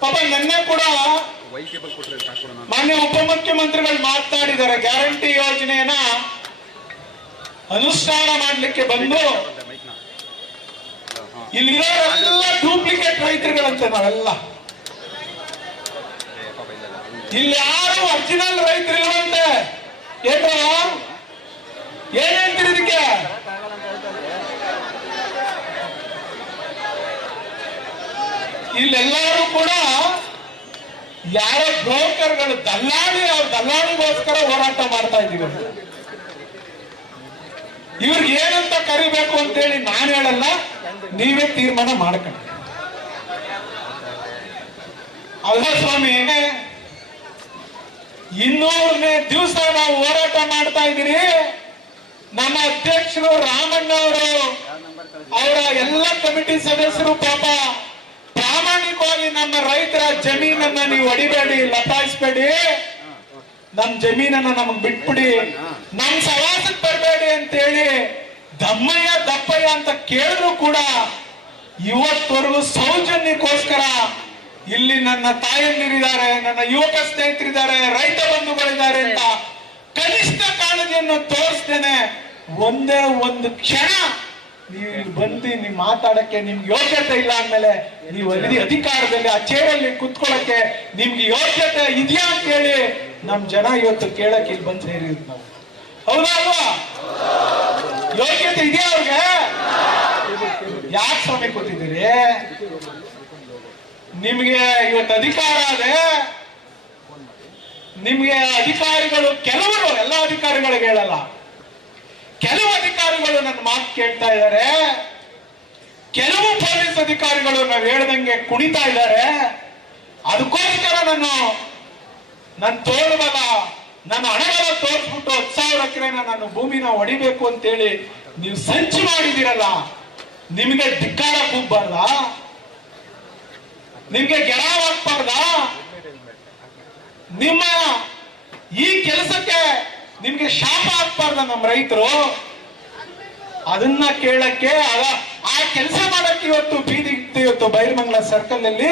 ಪಾಪ ನಿನ್ನೆ ಕೂಡ ಮಾನ್ಯ ಉಪಮುಖ್ಯಮಂತ್ರಿಗಳು ಮಾತನಾಡಿದ್ದಾರೆ ಗ್ಯಾರಂಟಿ ಯೋಜನೆಯನ್ನ ಅನುಷ್ಠಾನ ಮಾಡ್ಲಿಕ್ಕೆ ಬಂದು ಇಲ್ಲಿರೋರೆಲ್ಲ ಡೂಪ್ಲಿಕೇಟ್ ರೈತರುಗಳಂತೆ ನಾವೆಲ್ಲ. ಇಲ್ಲ ಯಾರು ಒರಿಜಿನಲ್ ರೈತರು ಇಲ್ವಂತೆ ಏನ್ರ? ಏನ್ ಇಲ್ಲೆಲ್ಲರೂ ಕೂಡ ಯಾರ ಬ್ರೋಕರ್ಗಳು ದಲ್ಲಾಳಿ, ಅವ್ರ ದಲ್ಲಾಳಿಗೋಸ್ಕರ ಹೋರಾಟ ಮಾಡ್ತಾ ಇದ್ದೀವಿ. ಇವ್ರಿಗೆ ಏನಂತ ಕರಿಬೇಕು ಅಂತ ಹೇಳಿ ನಾನು ಹೇಳಲ್ಲ, ನೀವೇ ತೀರ್ಮಾನ ಮಾಡ್ಕೊಂಡು ಅಲ್ಲ ಸ್ವಾಮಿ, ಇನ್ನೂರನೇ ದಿವಸ ನಾವು ಹೋರಾಟ ಮಾಡ್ತಾ ಇದ್ದೀರಿ. ನಮ್ಮ ಅಧ್ಯಕ್ಷರು ರಾಮಣ್ಣ ಅವರು ಅವರ ಎಲ್ಲ ಕಮಿಟಿ ಸದಸ್ಯರು ಪಾಪ ನಮ್ಮ ರೈತರ ಜಮೀನನ್ನ ನೀವು ಹೊಡಿಬೇಡಿ ಲತಾಯಿಸ್ಬೇಡಿ. ನಮ್ ಜಮೀನನ್ನ ನಮಗ್ ಬಿಟ್ಬಿಡಿ. ನಮ್ ಸವಾಸಕ್ ಬರಬೇಡಿ ಅಂತೇಳಿ ದಮ್ಮಯ್ಯ, ದಪ್ಪಯ್ಯ ಅಂತ ಕೇಳಿದ್ರು ಕೂಡ ಇವತ್ತವರೆಗೂ ಸೌಜನ್ಯಕ್ಕೋಸ್ಕರ ಇಲ್ಲಿ ನನ್ನ ತಾಯಂದಿರಿದ್ದಾರೆ, ನನ್ನ ಯುವಕ ಸ್ನೇಹಿತರಿದ್ದಾರೆ, ರೈತ ಬಂಧುಗಳಿದ್ದಾರೆ ಅಂತ ಕನಿಷ್ಠ ಕಾಳಜಿಯನ್ನು ತೋರಿಸ್ತೇನೆ. ಒಂದೇ ಒಂದು ಕ್ಷಣ ನೀವು ಇಲ್ಲಿ ಬಂದು ನೀವು ಮಾತಾಡಕ್ಕೆ ನಿಮ್ಗೆ ಯೋಗ್ಯತೆ ಇಲ್ಲ ಅಂದ್ಮೇಲೆ ನೀವು ಅಲ್ಲಿ ಅಧಿಕಾರದಲ್ಲಿ ಆ ಚೇರಲ್ಲಿ ಕುತ್ಕೊಳ್ಳಕ್ಕೆ ನಿಮ್ಗೆ ಯೋಗ್ಯತೆ ಇದೆಯಾ ಅಂತ ಹೇಳಿ ನಮ್ ಜನ ಇವತ್ತು ಕೇಳಕ್ಕೆ ಇಲ್ಲಿ ಬಂದು ಸೇರಿದ್ ನಾವು. ಹೌದಾ ಅಲ್ವಾ? ಯೋಗ್ಯತೆ ಇದೆಯಾ ಅವ್ರಿಗೆ? ಯಾಕೆ ಸ್ವಾಮಿ ಕೊಟ್ಟಿದ್ದೀರಿ? ನಿಮ್ಗೆ ಇವತ್ತು ಅಧಿಕಾರ ಅದೇ ನಿಮ್ಗೆ ಅಧಿಕಾರಿಗಳು ಕೆಲವರು ಎಲ್ಲ ಅಧಿಕಾರಿಗಳಿಗೆ ಹೇಳಲ್ಲ. ಕೆಲವು ಅಧಿಕಾರಿಗಳು ನನ್ನ ಮಾತು ಕೇಳ್ತಾ ಇದ್ದಾರೆ. ಕೆಲವು ಪೊಲೀಸ್ ಅಧಿಕಾರಿಗಳು ನಾವು ಹೇಳ್ದಂಗೆ ಕುಣಿತಾ ಇದ್ದಾರೆ. ಅದಕ್ಕೋಸ್ಕರ ನಾನು ನನ್ನ ತೋಳ್ಬಲ ನನ್ನ ಹಣಗಳ ತೋರಿಸ್ಬಿಟ್ಟು ಹತ್ತು ಸಾವಿರ ಎಕರೆನ ನಾನು ಭೂಮಿನ ಹೊಡಿಬೇಕು ಅಂತೇಳಿ ನೀವು ಸಂಚು ಮಾಡಿದಿರಲ್ಲ ನಿಮಗೆ ಧಿಕ್ಕಾರ ಕೂಗ್ಬಾರ್ದ? ನಿಮ್ಗೆ ಗೆರಾವ್ ಹಾಕ್ಬಾರ್ದಾ ನಿಮ್ಮ ಈ ಕೆಲಸಕ್ಕೆ ನಿಮ್ಗೆ ಶಾಪ ಆಗ್ಬಾರ್ದ ನಮ್ಮ ರೈತರು. ಅದನ್ನ ಕೇಳಕ್ಕೆ ಆ ಕೆಲಸ ಮಾಡಕ್ಕೆ ಇವತ್ತು ಬೀದಿ ಇವತ್ತು ಬೈರಮಂಗ್ಲ ಸರ್ಕಲ್ನಲ್ಲಿ